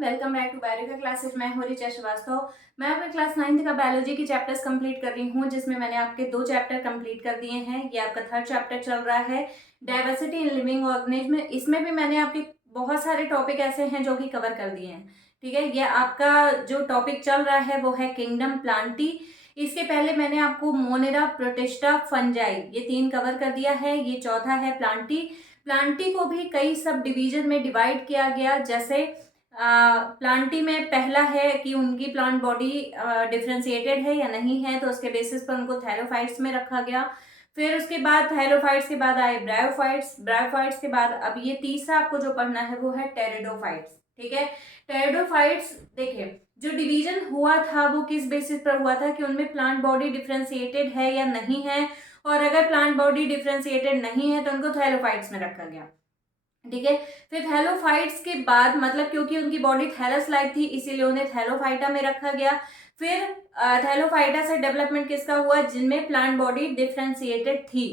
Welcome back to bio का classes. मैं हूं ऋचा श्रीवास्तव। मैं अपने क्लास 9th का बायोलॉजी की चैप्टर्स कंप्लीट कर रही हूं, जिसमें मैंने आपके 2 चैप्टर कंप्लीट कर दिए हैं। ये आपका 3rd चैप्टर चल रहा है, डाइवर्सिटी इन लिविंग ऑर्गेनिज्म। इसमें भी मैंने आपके बहुत सारे टॉपिक ऐसे हैं जो कि कवर कर दिए हैं। ठीक है, ये आपका जो टॉपिक चल रहा है वो है किंगडम प्लांटी। इसके पहले मैंने आपको मोनेरा, प्रोटिस्टा, फंजाई, ये 3 कवर कर दिया है। ये चौथा है प्लांटी। प्लांटी को भी कई सब डिवीजन में डिवाइड किया गया। जैसे प्लांटी में पहला है कि उनकी प्लांट बॉडी डिफ्रेंशिएटेड है या नहीं है, तो उसके बेसिस पर उनको थैलोफाइट्स में रखा गया। फिर उसके बाद थैलोफाइट्स के बाद आए ब्रायोफाइट्स। ब्रायोफाइट्स के बाद अब ये तीसरा आपको जो पढ़ना है वो है टेरिडोफाइट्स। ठीक है, टेरिडोफाइट्स देखिए, जो डिवीजन हुआ था वो किस बेसिस पर हुआ था कि उनमें प्लांट बॉडी डिफ्रेंशिएटेड है या नहीं है, और अगर प्लांट बॉडी डिफ्रेंशिएटेड नहीं है तो उनको थैलोफाइट्स में रखा गया। ठीक है, फिर थैलोफाइट्स के बाद मतलब क्योंकि उनकी बॉडी थैलस लाइक थी इसीलिए उन्हें थैलोफाइटा में रखा गया। फिर थैलोफाइटा से डेवलपमेंट किसका हुआ, जिनमें प्लांट बॉडी डिफ्रेंशिएटेड थी।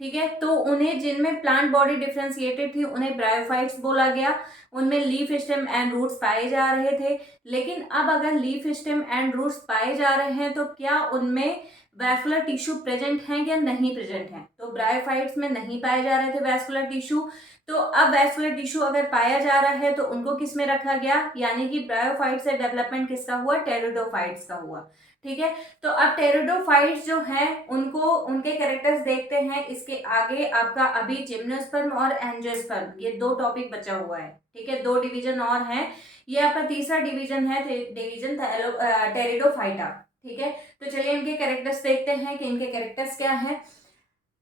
ठीक है, तो उन्हें जिनमें प्लांट बॉडी डिफ्रेंशिएटेड थी उन्हें ब्रायोफाइट्स बोला गया। उनमें लीफ स्टेम एंड रूट्स पाए जा रहे थे। लेकिन अब अगर लीफ स्टेम एंड रूट्स पाए जा रहे हैं तो क्या उनमें वैस्कुलर टिश्यू प्रेजेंट हैं या नहीं प्रेजेंट हैं? तो ब्रायोफाइट्स में नहीं पाए जा रहे थे वैस्कुलर टिश्यू। तो अब वैस्कुलर टिश्यू अगर पाया जा रहा है तो उनको किस में रखा गया, यानी कि ब्रायोफाइट से डेवलपमेंट किसका हुआ, टेरिडोफाइट्स का हुआ। ठीक है, तो अब टेरिडोफाइट्स जो हैं उनको उनके कैरेक्टर्स देखते हैं। इसके आगे आपका अभी जिम्नोस्पर्म और एंजियोस्पर्म, ये 2 टॉपिक बचा हुआ है। ठीक है, 2 डिवीजन और हैं। ये आपका तीसरा डिवीजन है, डिवीजन टेरिडोफाइटा। ठीक है, तो चलिए इनके कैरेक्टर्स देखते हैं कि इनके कैरेक्टर्स क्या हैं।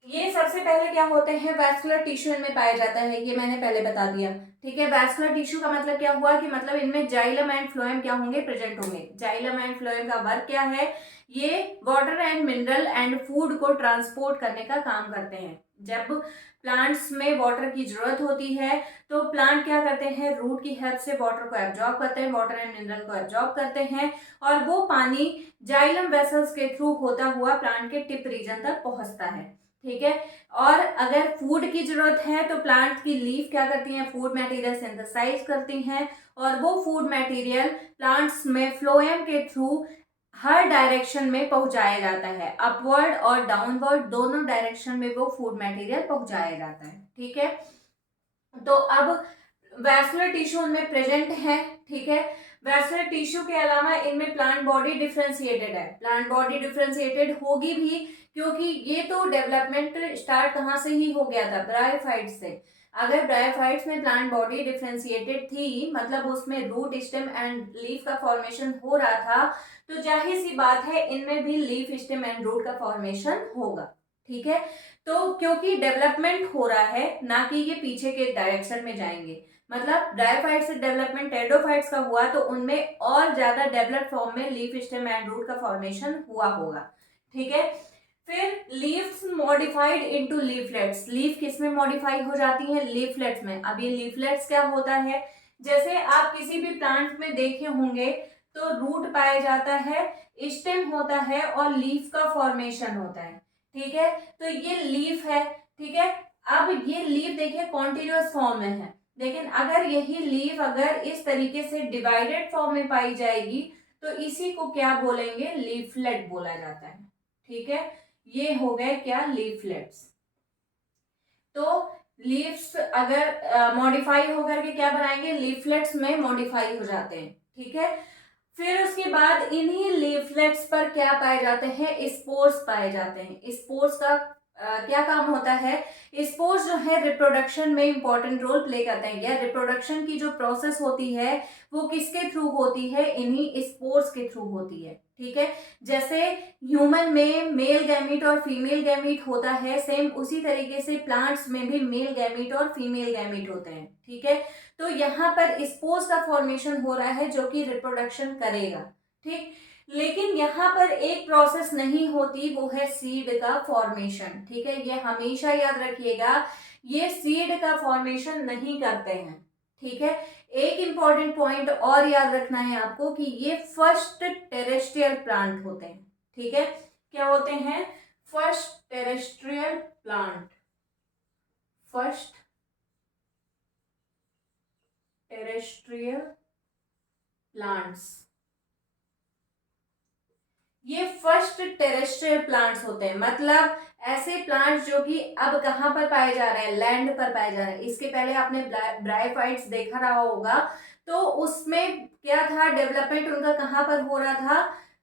ये सबसे पहले क्या होते हैं, वैस्कुलर टिश्यू इनमें पाया जाता है, ये मैंने पहले बता दिया। ठीक है, वैस्कुलर टिश्यू का मतलब क्या हुआ कि मतलब इनमें जाइलम एंड फ्लोएम क्या होंगे, प्रेजेंट होंगे। जाइलम एंड फ्लोएम का वर्क क्या है, ये water and mineral and food को ट्रांसपोर्ट करने का काम करते हैं। जब प्लांट्स में वाटर की जरूरत होती है तो प्लांट क्या करते हैं, रूट की हेल्प से वाटर को एब्जॉर्ब करते हैं, वाटर एंड मिनरल को एब्जॉर्ब करते हैं, और वो पानी जाइलम वेसल्स के थ्रू होता हुआ प्लांट के टिप रीजन तक पहुंचता है। ठीक है, और अगर फूड की जरूरत है तो प्लांट की लीफ क्या करती हैं, फूड मटेरियल सिंथेसाइज करती हैं, और वो फूड मटेरियल प्लांट्स में फ्लोएम के थ्रू हर डायरेक्शन में पहुंचाया जाता है। अपवर्ड और डाउनवर्ड दोनों डायरेक्शन में वो फूड मटेरियल पहुंचाया जाता है। ठीक है, तो अब वैस्कुलर टिश्यू उनमें प्रेजेंट है। ठीक है, वैस्कुलर टिश्यू के अलावा इनमें प्लांट बॉडी डिफ्रेंशिएटेड है। प्लांट बॉडी डिफ्रेंशिएटेड होगी भी क्योंकि ये तो डेवलपमेंट स्टार्ट कहाँ से ही हो गया था, ब्रायोफाइट्स से। अगर ब्रायोफाइट्स में प्लांट बॉडी डिफ्रेंशिएटेड थी मतलब उसमें रूट, स्टेम एंड लीफ का फॉर्मेशन हो रहा था, तो जाहिर सी बात है इनमें भी लीफ, स्टेम एंड रूट का फॉर्मेशन होगा। ठीक है, तो क्योंकि डेवलपमेंट हो रहा है ना कि ये पीछे के डायरेक्शन में जाएंगे, मतलब ब्रायोफाइट से डेवलपमेंट टेरिडोफाइट्स का हुआ तो उनमें और ज्यादा डेवलप फॉर्म में लीफ, स्टेम एंड रूट का फॉर्मेशन हुआ होगा। ठीक है, फिर leaves modified into leaflets. Leaf किस में मॉडिफाई हो जाती है, लीफलेट्स में। अब ये लीफलेट्स क्या होता है, जैसे आप किसी भी प्लांट में देखे होंगे तो रूट पाया जाता है, स्टेम होता है और लीफ का फॉर्मेशन होता है। ठीक है, तो ये लीफ है। ठीक है, अब ये लीफ देखिए कॉन्टिन्यूअस फॉर्म में है, लेकिन अगर यही लीफ अगर इस तरीके से डिवाइडेड फॉर्म में पाई जाएगी तो इसी को क्या बोलेंगे, लीफलेट बोला जाता है। ठीक है, ये हो गए क्या, लीफलेट्स। तो लीव्स अगर मॉडिफाई होकर के क्या बनाएंगे, लीफलेट्स में मॉडिफाई हो जाते हैं। ठीक है, फिर उसके बाद इन्हीं लीफलेट्स पर क्या पाए जाते हैं, स्पोर्स पाए जाते हैं। स्पोर्स का क्या काम होता है, स्पोर्स जो है रिप्रोडक्शन में इंपॉर्टेंट रोल प्ले करते हैं। या रिप्रोडक्शन की जो प्रोसेस होती है वो किसके थ्रू होती है, इन्हीं स्पोर्स के थ्रू होती है। ठीक है, जैसे ह्यूमन में मेल गैमीट और फीमेल गैमीट होता है, सेम उसी तरीके से प्लांट्स में भी मेल गैमीट और फीमेल गैमीट होते हैं। ठीक है, तो यहाँ पर स्पोर्स का फॉर्मेशन हो रहा है जो कि रिप्रोडक्शन करेगा। ठीक, लेकिन यहाँ पर एक प्रोसेस नहीं होती, वो है सीड का फॉर्मेशन। ठीक है, ये हमेशा याद रखिएगा, ये सीड का फॉर्मेशन नहीं करते हैं। ठीक है, एक इंपॉर्टेंट पॉइंट और याद रखना है आपको कि ये फर्स्ट टेरेस्ट्रियल प्लांट होते हैं। ठीक है, क्या होते हैं, फर्स्ट टेरेस्ट्रियल टेरेस्ट्रियल प्लांट्स, ये फर्स्ट टेरेस्ट्रियल प्लांट्स होते हैं, मतलब ऐसे प्लांट्स जो कि अब कहाँ पर पाए जा रहे हैं, लैंड पर पाए जा रहे हैं। इसके पहले आपने ब्रायोफाइट्स देखा रहा होगा, तो उसमें क्या था, डेवलपमेंट उनका कहाँ पर हो रहा था,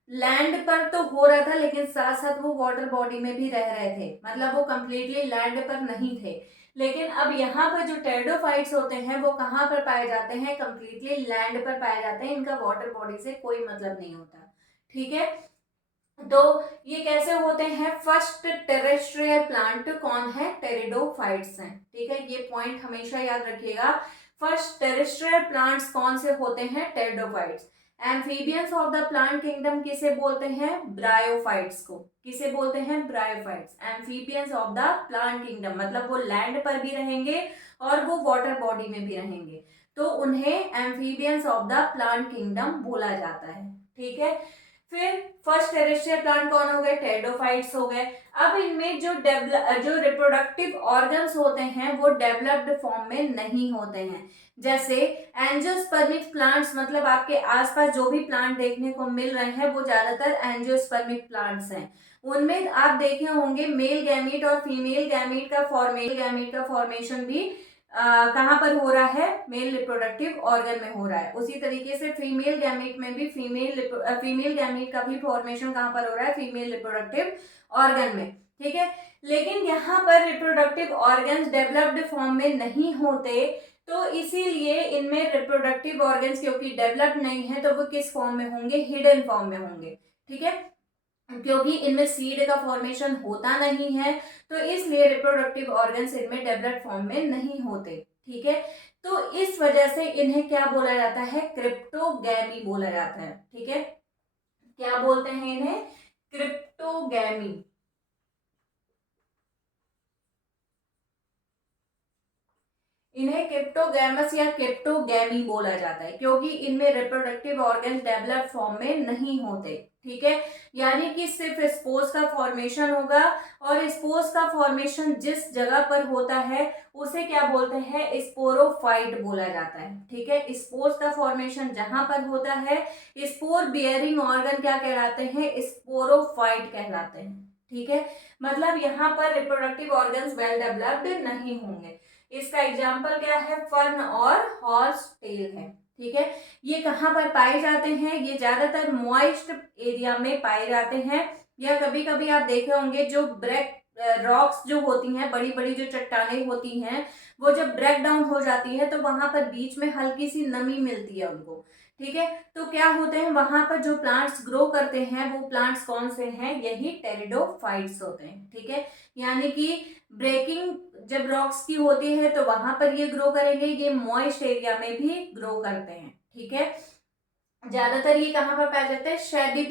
लैंड पर तो हो रहा था, लेकिन साथ साथ वो वाटर बॉडी में भी रह रहे थे, मतलब वो कंप्लीटली लैंड पर नहीं थे। लेकिन अब यहाँ पर जो टेरिडोफाइट्स होते हैं वो कहाँ पर पाए जाते हैं, कंप्लीटली लैंड पर पाए जाते हैं, इनका वाटर बॉडी से कोई मतलब नहीं होता। ठीक है, तो ये कैसे होते हैं, फर्स्ट टेरेस्ट्रियल प्लांट कौन है, टेरिडोफाइट्स हैं। ठीक है, ये पॉइंट हमेशा याद रखिएगा, फर्स्ट टेरेस्ट्रियल प्लांट्स कौन से होते हैं, pteridophytes. Amphibians of the plant kingdom किसे बोलते हैं, ब्रायोफाइट्स को, किसे बोलते हैं, bryophytes. Amphibians of the plant kingdom मतलब वो लैंड पर भी रहेंगे और वो वाटर बॉडी में भी रहेंगे, तो उन्हें amphibians of the plant kingdom बोला जाता है। ठीक है, फिर फर्स्ट टेरेस्ट्रियल प्लांट कौन हो गए, टेरिडोफाइट्स हो गए। अब इनमें जो रिप्रोडक्टिव ऑर्गन्स होते हैं वो डेवलप्ड फॉर्म में नहीं होते हैं। जैसे एंजियोस्पर्मिक प्लांट्स, मतलब आपके आसपास जो भी प्लांट देखने को मिल रहे हैं वो ज्यादातर एंजियोस्पर्मिक प्लांट्स हैं। उनमें आप देखे होंगे मेल गैमीट और फीमेल गैमीट का फॉर्मेशन भी कहाँ पर हो रहा है, मेल रिप्रोडक्टिव ऑर्गन में हो रहा है। उसी तरीके से फीमेल गैमीट में भी फीमेल गैमीट का भी फॉर्मेशन कहाँ पर हो रहा है, फीमेल रिप्रोडक्टिव ऑर्गन में। ठीक है, लेकिन यहाँ पर रिप्रोडक्टिव ऑर्गन्स डेवलप्ड फॉर्म में नहीं होते, तो इसीलिए इनमें रिप्रोडक्टिव ऑर्गन्स क्योंकि डेवलप्ड नहीं है तो वो किस फॉर्म में होंगे, हिडन फॉर्म में होंगे। ठीक है, क्योंकि इनमें सीड का फॉर्मेशन होता नहीं है, तो इसलिए रिप्रोडक्टिव ऑर्गन्स इनमें डेवलप्ड फॉर्म में नहीं होते। ठीक है, तो इस वजह से इन्हें क्या बोला जाता है, क्रिप्टोगैमी बोला जाता है। ठीक है, क्या बोलते हैं इन्हें, क्रिप्टोगैमी। इन्हें क्रिप्टोगैमस या क्रिप्टोगैमी बोला जाता है क्योंकि इनमें रिप्रोडक्टिव ऑर्गन्स डेवलप फॉर्म में नहीं होते। ठीक है, यानी कि सिर्फ स्पोर्स का फॉर्मेशन होगा, और स्पोर्स का फॉर्मेशन जिस जगह पर होता है उसे क्या बोलते हैं, स्पोरोफाइट बोला जाता है। ठीक है, स्पोर्स का फॉर्मेशन जहां पर होता है, स्पोर बियरिंग ऑर्गन क्या कहलाते हैं, स्पोरोफाइट कहलाते हैं। ठीक है, मतलब यहाँ पर रिप्रोडक्टिव ऑर्गन्स वेल डेवलप्ड नहीं होंगे। इसका एग्जाम्पल क्या है, फर्न और हॉर्स टेल है। ठीक है, ये कहाँ पर पाए जाते हैं, ये ज्यादातर मॉइस्ट एरिया में पाए जाते हैं, या कभी कभी आप देखे होंगे जो ब्रेक रॉक्स जो होती हैं, बड़ी बड़ी जो चट्टानें होती हैं, वो जब ब्रेक डाउन हो जाती है तो वहां पर बीच में हल्की सी नमी मिलती है उनको। ठीक है, तो क्या होते हैं वहां पर जो प्लांट्स ग्रो करते हैं वो प्लांट्स कौन से हैं, यही टेरिडोफाइट्स होते हैं। ठीक है, यानी कि ब्रेकिंग जब रॉक्स की होती है तो वहां पर ये ग्रो करेंगे, ये मॉइस्ट एरिया में भी ग्रो करते हैं। ठीक है, ज्यादातर ये कहाँ पर पाए जाते हैं, शैडी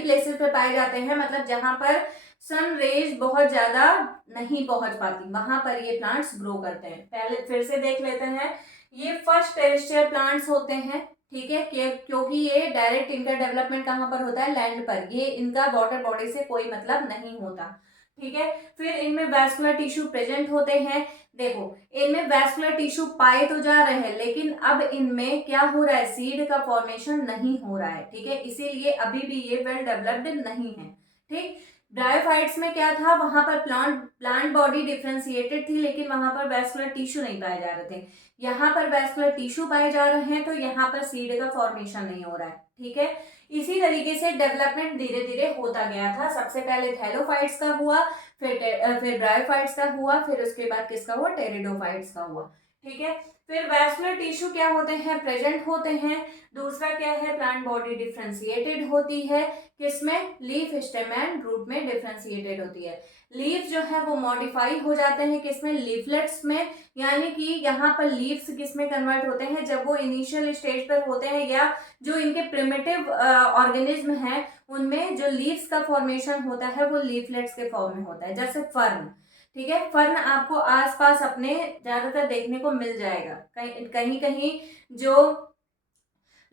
प्लेसेस पे पाए जाते हैं, मतलब जहां पर सन रेज बहुत ज्यादा नहीं पहुंच पाती वहां पर ये प्लांट्स ग्रो करते हैं। पहले फिर से देख लेते हैं, ये फर्स्ट टेरेस्ट्रियल प्लांट्स होते हैं। ठीक है, क्योंकि ये डायरेक्ट इनका डेवलपमेंट कहाँ पर होता है, लैंड पर, ये इनका वाटर बॉडी से कोई मतलब नहीं होता। ठीक है, फिर इनमें वैस्कुलर टिश्यू प्रेजेंट होते हैं। देखो, इनमें वैस्कुलर टिश्यू पाए तो जा रहे हैं, लेकिन अब इनमें क्या हो रहा है, सीड का फॉर्मेशन नहीं हो रहा है। ठीक है, इसीलिए अभी भी ये वेल डेवलप्ड नहीं है। ठीक, ब्रायोफाइट्स में क्या था, वहां पर प्लांट बॉडी डिफ्रेंशिएटेड थी, लेकिन वहां पर वैस्कुलर टिश्यू नहीं पाए जा रहे थे। यहाँ पर वैस्कुलर टिश्यू पाए जा रहे हैं, तो यहाँ पर सीड का फॉर्मेशन नहीं हो रहा है। ठीक है, इसी तरीके से डेवलपमेंट धीरे धीरे होता गया था। सबसे पहले थैलोफाइट्स का हुआ, फिर ब्रायोफाइट्स का हुआ, फिर उसके बाद किसका हुआ, टेरिडोफाइट्स का हुआ। ठीक है, फिर वैस्कुलर टिश्यू क्या होते हैं, प्रेजेंट होते हैं। दूसरा क्या है, प्लांट बॉडी डिफ्रेंशिएटेड होती है, किसमें, लीफ, स्टेम एंड रूट में डिफ्रेंशिएटेड होती है। लीफ जो है वो मॉडिफाई हो जाते हैं, किसमें, लीफलेट्स में, यानी कि यहाँ पर लीव्स किसमें कन्वर्ट होते हैं, जब वो इनिशियल स्टेज पर होते हैं, या जो इनके प्रिमिटिव ऑर्गेनिज्म हैं उनमें जो लीव्स का फॉर्मेशन होता है वो लीफलेट्स के फॉर्म में होता है, जैसे फर्न। ठीक है, फर्न आपको आसपास अपने ज्यादातर देखने को मिल जाएगा, कहीं कहीं जो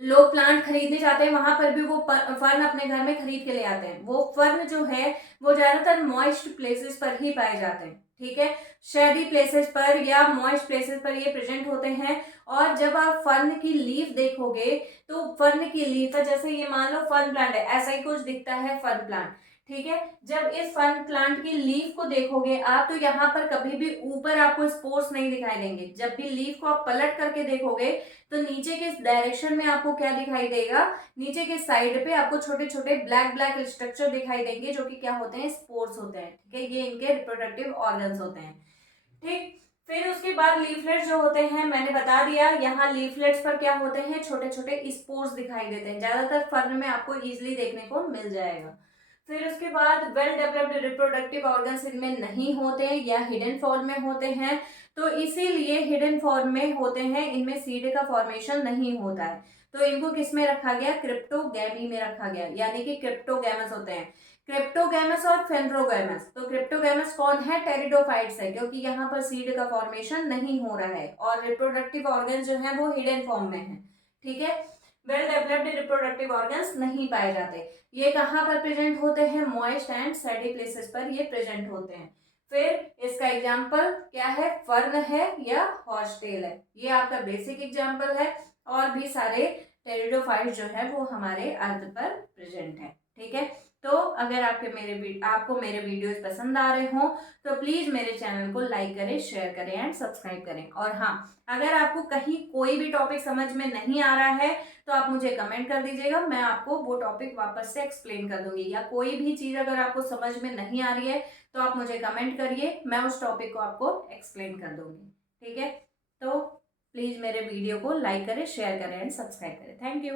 लोग प्लांट खरीदने जाते हैं, वहां पर भी वो फर्न अपने घर में खरीद के ले आते हैं। वो फर्न जो है वो ज्यादातर मॉइस्ट प्लेसेस पर ही पाए जाते हैं, ठीक है। शैडी प्लेसेस पर या मॉइस्ट प्लेसेस पर ये प्रेजेंट होते हैं। और जब आप फर्न की लीफ देखोगे तो फर्न की लीफ है, जैसे ये मान लो फर्न प्लांट है, ऐसा ही कुछ दिखता है फर्न प्लांट, ठीक है। जब इस फर्न प्लांट की लीफ को देखोगे आप तो यहाँ पर कभी भी ऊपर आपको स्पोर्स नहीं दिखाई देंगे। जब भी लीफ को आप पलट करके देखोगे तो नीचे के डायरेक्शन में आपको क्या दिखाई देगा, नीचे के साइड पे आपको छोटे छोटे ब्लैक ब्लैक स्ट्रक्चर दिखाई देंगे जो कि क्या होते हैं, स्पोर्स होते हैं, ठीक है। ये इनके रिप्रोडक्टिव ऑर्गन्स होते हैं, ठीक। फिर उसके बाद लीफलेट्स जो होते हैं मैंने बता दिया, यहाँ लीफलेट्स पर क्या होते हैं, छोटे छोटे स्पोर्स दिखाई देते हैं, ज्यादातर फर्न में आपको इजिली देखने को मिल जाएगा। फिर उसके बाद वेल डेवलप्ड रिप्रोडक्टिव ऑर्गन्स इनमें नहीं होते या हिडन फॉर्म में होते हैं, तो इसीलिए हिडन फॉर्म में होते हैं, इनमें सीड का फॉर्मेशन नहीं होता है। तो इनको किस में रखा गया, क्रिप्टोगैमी में रखा गया, यानी कि क्रिप्टोगैमस होते हैं। क्रिप्टोगैमस और फेंड्रोगैमस, तो क्रिप्टोगैमस कौन है, टेरिडोफाइट्स है, क्योंकि यहाँ पर सीड का फॉर्मेशन नहीं हो रहा है, और रिप्रोडक्टिव ऑर्गन जो है वो हिडन फॉर्म में है, ठीक है। वेल डेवलप्ड रिप्रोडक्टिव ऑर्गन्स नहीं पाए जाते। ये कहाँ पर प्रेजेंट होते हैं, मॉइस्ट एंड सैडी प्लेसेस पर ये प्रेजेंट होते हैं। फिर इसका एग्जाम्पल क्या है, फर्न है या हॉर्सटेल है, ये आपका बेसिक एग्जाम्पल है। और भी सारे टेरिडोफाइट जो है वो हमारे अर्थ पर प्रेजेंट है, ठीक है। तो अगर आपको मेरे वीडियोस पसंद आ रहे हो तो प्लीज मेरे चैनल को लाइक करें, शेयर करें एंड सब्सक्राइब करें। और हाँ, अगर आपको कहीं कोई भी टॉपिक समझ में नहीं आ रहा है तो आप मुझे कमेंट कर दीजिएगा, मैं आपको वो टॉपिक वापस से एक्सप्लेन कर दूंगी। या कोई भी चीज अगर आपको समझ में नहीं आ रही है तो आप मुझे कमेंट करिए, मैं उस टॉपिक को आपको एक्सप्लेन कर दूंगी, ठीक है। तो प्लीज मेरे वीडियो को लाइक करें, शेयर करें एंड सब्सक्राइब करें। Thank you.